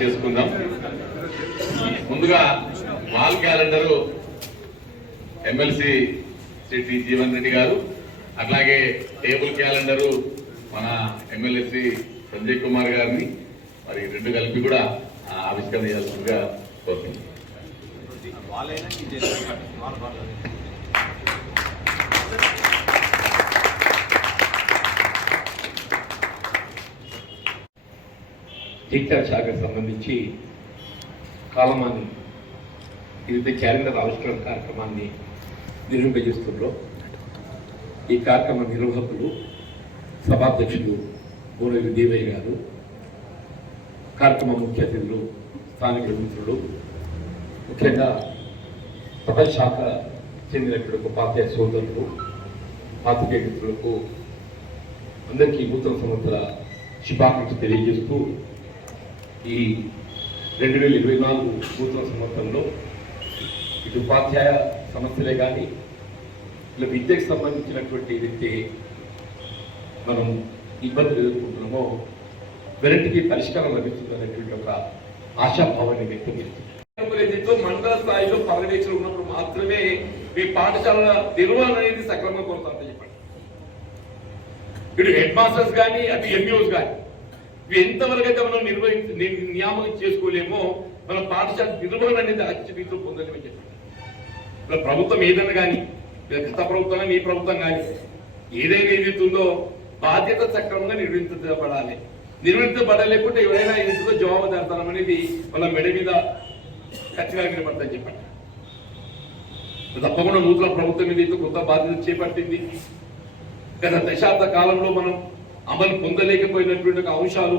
చేసుకుందాం. ముందుగా wall calendar MLC Shri T Jeevan Reddy గారు అట్లాగే టేబుల్ క్యాలెండరు మన ఎమ్మెల్యేసి సంజయ్ కుమార్ గారిని మరి రెండు కలిపి కూడా ఆవిష్కరణ చేయాల్సిందిగా కోరుతున్నాం. వాళ్ళైనా ఇది శాఖకు సంబంధించి కాలమాని వివిధ క్యాలెండర్ ఆవిష్కరణ కార్యక్రమాన్ని నిర్వహింపజేస్తున్నారు ఈ కార్యక్రమ నిర్వాహకులు సభాధ్యక్షులు గోరవి దేవయ్య గారు కార్యక్రమ ముఖ్య అతిథులు స్థానిక మిత్రులు ముఖ్యంగా ప్రపంచ శాఖ చెందినటువంటి ఉపాధ్యాయ సోదరులు పాత్రికేయ మిత్రులకు అందరికీ నూతన సంవత్సర శుభాకాంక్షలు తెలియజేస్తూ ఈ రెండు వేల ఇరవై నాలుగు నూతన సంవత్సరంలో ఇటు ఉపాధ్యాయ సమస్యలే కానీ ఇలా విద్యకు సంబంధించినటువంటి ఏదైతే మనం ఇబ్బందులు ఎదుర్కొంటున్నామో వెనటికి పరిష్కారం లభిస్తుంది అనేటువంటి ఒక ఆశాభావాన్ని వ్యక్తం చేస్తుంది. మండల స్థాయిలో పర్యవేక్షణ ఉన్నప్పుడు మాత్రమే మీ పాఠశాల నిర్వహణ అనేది సక్రమంగా కొనసాగుతుంది చెప్పండి. ఇటు హెడ్ మాస్టర్స్ కానీ అటు ఎంఈఓస్ కానీ. ఇవి ఎంతవరకు అయితే మనం నిర్వహించి నియామకం చేసుకోలేమో మన పాఠశాల నిర్వహణ అనేది అత్యధికంలో పొందలేమని చెప్పారు. ఇలా ప్రభుత్వం ఏదైనా కానీ గత ప్రభుత్వం కానీ ఈ ప్రభుత్వం కానీ ఏదైనా ఏదైతుందో బాధ్యత సక్రమంగా నిర్వహించబడాలి. నిర్వహించబడలేకుంటే ఎవరైనా ఏదైతుందో జవాబుదారితనం అనేది వాళ్ళ మెడ మీద ఖచ్చితంగా నిలబడతాని చెప్పండి తప్పకుండా నూతన ప్రభుత్వం ఏదైతే కొత్త బాధ్యత చేపట్టింది గత దశాబ్ద కాలంలో మనం అమలు పొందలేకపోయినటువంటి ఒక అంశాలు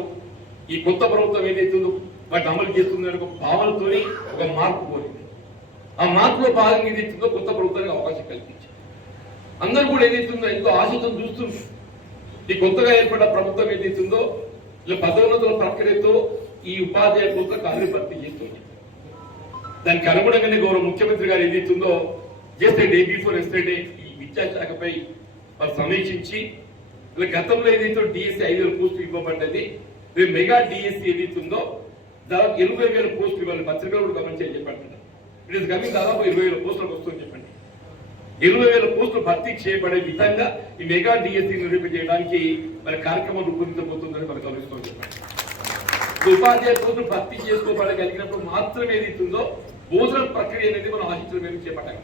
ఈ కొత్త ప్రభుత్వం ఏదైతుందో వాటిని అమలు చేస్తుందనే ఒక భావనతోని ఒక మార్పు కోరింది ఆ మార్పులో భాగంగా ఏదైతుందో కొత్త ప్రభుత్వానికి అవకాశం కల్పించింది. అందరూ కూడా ఏదైతుందో ఎంతో ఆశతో చూస్తున్నారు ఈ కొత్తగా ఏర్పడ్డ ప్రభుత్వం ఏదైతుందో ఇలా పదోన్నతుల ప్రక్రియతో ఈ ఉపాధ్యాయ కొత్త కార్యం భర్తీ చేస్తుంది. దానికి అనుగుణంగానే గౌరవ ముఖ్యమంత్రి గారు ఏదైతుందో చేస్తే డే బిఫోర్ ఎస్టర్డే ఈ విద్యాశాఖపై వారు సమీక్షించి గతంలో ఏదైతే డిఎస్సి ఐదు వేల పోస్టులు ఇవ్వబడ్డది రేపు మెగా డిఎస్సి ఉందో దాదాపు ఇరవై వేల పోస్టులు ఇవ్వాలి. పత్రికలు కూడా గమనించని చెప్పండి ఇట్ ఇస్ కమింగ్ దాదాపు ఇరవై వేల పోస్టులకు వస్తుందని చెప్పండి. ఇరవై వేల పోస్టులు భర్తీ చేయబడే విధంగా ఈ మెగా డిఎస్సి నిర్వహించడానికి మరి కార్యక్రమం రూపొందించబోతుందని మనం గమనిస్తామని చెప్పండి. ఉపాధ్యాయ పోస్టులు భర్తీ చేసుకోబడగలిగినప్పుడు మాత్రమే ఏదైతుందో భోజన ప్రక్రియ అనేది మనం ఆశించడం మీద చేపట్టాలి.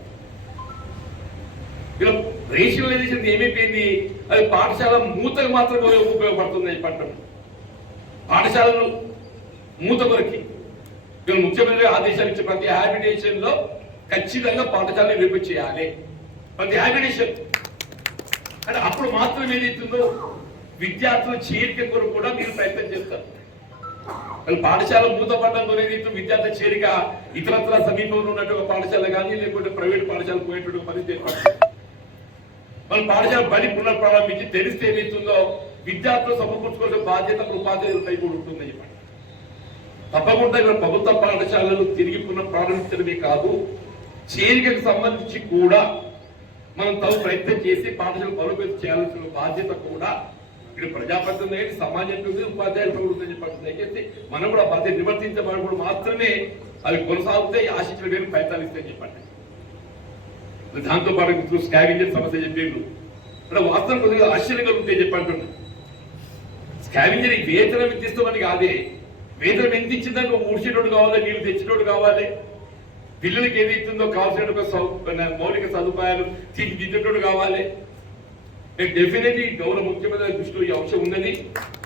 ఇలా రేషనలైజేషన్ ఏమైపోయింది? అది పాఠశాల మూతకు మాత్రమే ఉపయోగపడుతుంది పట్టణం. పాఠశాలలు మూత కొరకి. ఇక్కడ ముఖ్యమంత్రి ఆదేశాలు ఇచ్చే ప్రతి హ్యాబిటేషన్లో ఖచ్చితంగా పాఠశాలను రేపు చేయాలి. ప్రతి హ్యాబిటేషన్ అంటే అప్పుడు మాత్రం ఏదైతుందో విద్యార్థుల చేరిక కొరకు కూడా మీరు ప్రయత్నం చేస్తారు. వాళ్ళు పాఠశాల మూతపడడంతో ఏదైతే విద్యార్థుల చేరిక ఇతరత్ర సమీపంలో ఉన్నటువంటి పాఠశాల కానీ లేకుంటే ప్రైవేట్ పాఠశాల పోయేటువంటి పరిస్థితి ఏర్పడుతుంది. మన పాఠశాల బడి పునఃప్రారంభించి తెలిస్తే ఏమవుతుందో విద్యార్థులు సమకూర్చుకునే బాధ్యత ఉపాధ్యాయులపై కూడా ఉంటుందని చెప్పండి తప్పకుండా ఇక్కడ ప్రభుత్వ పాఠశాలలు తిరిగి పునఃప్రారంభించడమే కాదు చేరికకు సంబంధించి కూడా మనం తగు ప్రయత్నం చేసి పాఠశాల బలోపేతం చేయాల్సిన బాధ్యత కూడా ఇక్కడ ప్రజాప్రతినిధి ఏంటి సమాజం ఉంది ఉపాధ్యాయులు కూడా చెప్పండి దయచేసి మనం కూడా బాధ్యత నివర్తించబడినప్పుడు మాత్రమే అవి కొనసాగుతాయి ఆశించిన వేరు ఫలితాలు ఇస్తాయని చెప్పండి. దాంతో పాటు ఇప్పుడు స్కావింజర్ సమస్య చెప్పిండు. ఇక్కడ వాస్తవం కొద్దిగా ఆశ్చర్యంగా ఉంటే చెప్పంటున్నా స్కావింజర్ వేతనం ఎంత ఇస్తామని కాదే. వేతనం ఎంత ఇచ్చిందని నువ్వు ఊడ్చేటోడు కావాలి నీళ్ళు తెచ్చినోడు కావాలి. పిల్లలకి ఏదైతుందో కావాల్సిన మౌలిక సదుపాయాలు తీర్చిదిద్దేటోడు కావాలి. నేను డెఫినెట్లీ గౌరవ ముఖ్యమంత్రి దృష్టిలో ఈ అంశం ఉన్నది.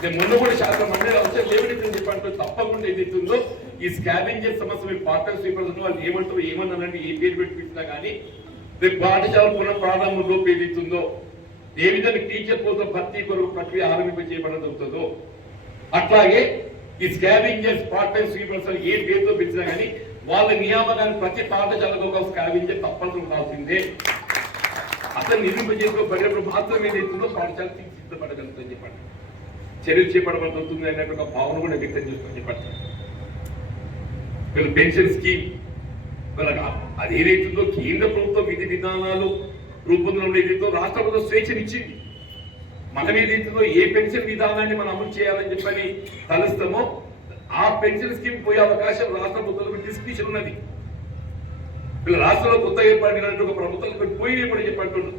నేను మొన్న కూడా శాతం మండలి అంశం లేవనైతే చెప్పంటే తప్పకుండా ఏదైతుందో ఈ స్కావింజర్ సమస్య మీరు పార్ట్నర్ స్వీపర్స్ వాళ్ళు ఏమంటారు ఏమన్నారంటే ఏ పేరు పెట్టి కానీ రేపు పాఠశాల పునః ప్రారంభంలో ఏదైతుందో ఏ విధంగా టీచర్ కోసం భర్తీ కొరకు ప్రక్రియ ఆరంభింప చేయబడదవుతుందో అట్లాగే ఈ స్కావింజర్స్ పార్ట్ టైం స్వీపర్స్ ఏ పేరుతో పెంచినా కానీ వాళ్ళ నియామకాన్ని ప్రతి పాఠశాలకు ఒక స్కావింజర్ తప్పనిసరి ఉండాల్సిందే. అతను నిరూపించేసుకోబడినప్పుడు మాత్రం ఏదైతుందో పాఠశాల సిద్ధపడగలుగుతుందని చెప్పండి. చర్యలు చేపడబడుతుంది అనే ఒక భావన కూడా వ్యక్తం చేసుకొని చెప్పండి. పెన్షన్ స్కీమ్ వాళ్ళకి అది ఏదైతుందో కేంద్ర ప్రభుత్వం విధి విధానాలు రూపొందడం ఏదైతుందో రాష్ట్ర ప్రభుత్వం స్వేచ్ఛనిచ్చింది. మనం ఏదైతుందో ఏ పెన్షన్ విధానాన్ని మనం అమలు చేయాలని చెప్పని తలుస్తామో ఆ పెన్షన్ స్కీమ్ పోయే అవకాశం రాష్ట్ర ప్రభుత్వం డిస్కషన్ ఉన్నది. వీళ్ళ రాష్ట్రంలో కొత్త ఏర్పడినట్టు ఒక ప్రభుత్వం ఇక్కడ పోయి కూడా చెప్పంటున్నారు.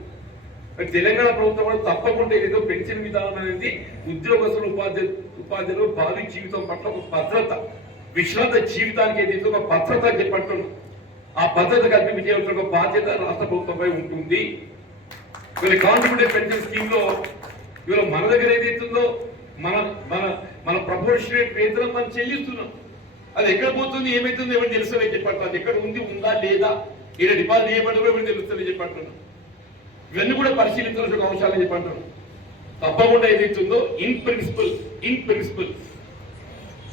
తెలంగాణ ప్రభుత్వం కూడా తప్పకుండా ఏదో పెన్షన్ విధానం అనేది ఉద్యోగస్తులు ఉపాధి ఉపాధ్యాయులు భావి జీవితం పట్ల ఒక భద్రత విశ్రాంత జీవితానికి ఏదైతే ఒక భద్రత చెప్పంటున్నారు. ఆ భద్రత కల్పించేటువంటి ఒక బాధ్యత రాష్ట్ర ప్రభుత్వంపై ఉంటుంది. వీళ్ళ కాన్ఫిడెంట్ పెన్షన్ స్కీమ్లో ఇవాళ మన దగ్గర ఏదైతుందో మన మన మన ప్రపోర్షనేట్ వేతనం మనం చెల్లిస్తున్నాం. అది ఎక్కడ పోతుంది ఏమైతుంది ఎవరు తెలుస్తుంది చెప్పట్లేదు. అది ఎక్కడ ఉంది ఉందా లేదా ఈయన డిపాజిట్ చేయబడి కూడా ఏమని తెలుస్తుంది చెప్పంటున్నాం ఇవన్నీ కూడా పరిశీలించాల్సిన అంశాలని చెప్పంటున్నాం తప్పకుండా ఏదైతుందో ఇన్ ప్రిన్సిపల్ ఇన్ ప్రిన్సిపల్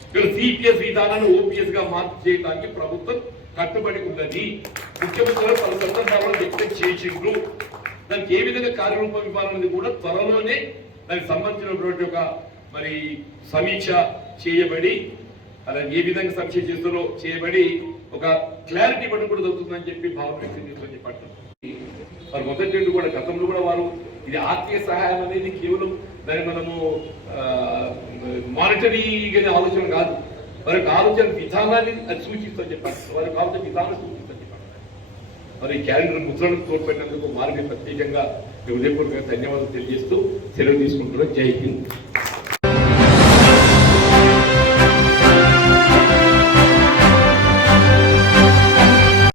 ఇక్కడ సిపిఎస్ విధానాన్ని ఓపీఎస్గా మార్పు చేయడానికి ప్రభుత్వం కట్టుబడి ఉన్నది ముఖ్యమంత్రి పలు సందర్భాలను ఎక్స్పెక్ట్ చేసిండ్రు. దానికి ఏ విధంగా కార్యరూపం ఇవ్వాలన్నది కూడా త్వరలోనే దానికి సంబంధించినటువంటి ఒక మరి సమీక్ష చేయబడి అలా ఏ విధంగా సమీక్ష చేస్తారో చేయబడి ఒక క్లారిటీ ఇవ్వడం కూడా జరుగుతుందని చెప్పి భావన వ్యక్తం చేస్తామని చెప్పి మరి మొదటి కూడా గతంలో కూడా వారు ఇది ఆర్థిక సహాయం అనేది కేవలం దాన్ని మనము మానిటరీ ఆలోచన కాదు. మరి కావలసిన విధానాన్ని అది సూచిస్తూ చెప్పాలి వారికి కావలసిన విధానం సూచిస్తూ చెప్పాలి మరి క్యాలెండర్ ముద్రను తోడ్పడినందుకు మార్గం ప్రత్యేకంగా హృదయపూర్వకంగా ధన్యవాదాలు తెలియజేస్తూ సెలవు తీసుకుంటున్నాం జై హింద్